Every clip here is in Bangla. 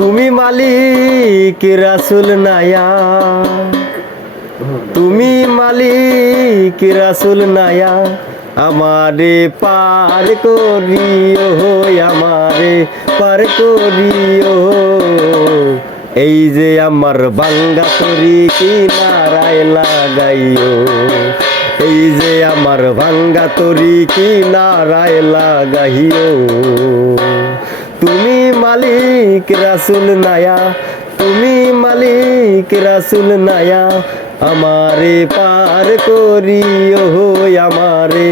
তুমি মালিক রাসুল নায়া। তুমি মালিক রাসুল নায়া। আমারে পার করিও আমারে পার করিও এই যে আমার বাঙ্গা তরি কিনারায় লাগাইও। এই যে আমার ভাঙ্গা তরি কিনারায় লাগাইও। তুমি মালিক রাসুল নায়া, তুমি মালিক রাসুল নায়া, আমারে পার করিও হো, আমারে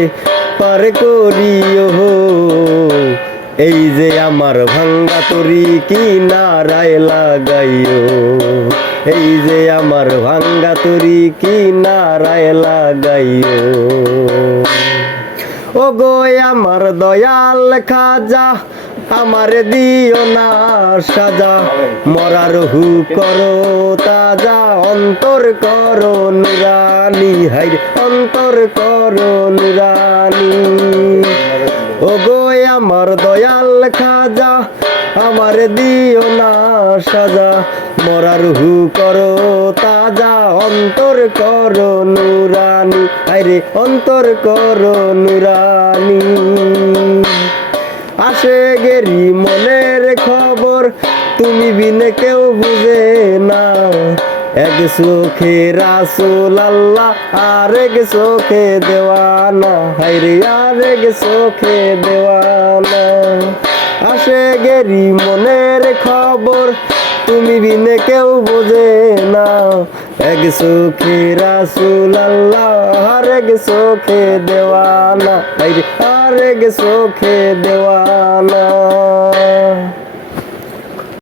পার করিও হো। এই যে আমার ভাঙ্গা তরি কিনারায় লাগাইও, এই যে আমার ভাঙ্গা তরি কিনারায় লাগাইও। ও গো আমার দয়াল খাজা আমার দিও না সাজা। মরার হু করো, তাজা। অন্তর করো নুরানি হাই অন্তর করো নুরানি। ও গো আমার দয়াল খাজা, আমার দিও না সাজা। মরার হু করো, তাজা। অন্তর করো নুরানি আরে অন্তর করো নুরানি। আসে গেরি মনের খবর, তুমি বিনে কেউ বুঝে না। এক চোখে রাসুল আল্লাহ, আর এক চোখে দেওয়ানা। হাইরে আর এক দেওয়ানা। আসে গেরি মনের খবর, তুমি বিনে কেউ বোঝে না। এক চোখে রাসুল আল্লাহ, আর এক চোখে দেওয়ানা। হাইরে আর এক চোখে দেওয়ানা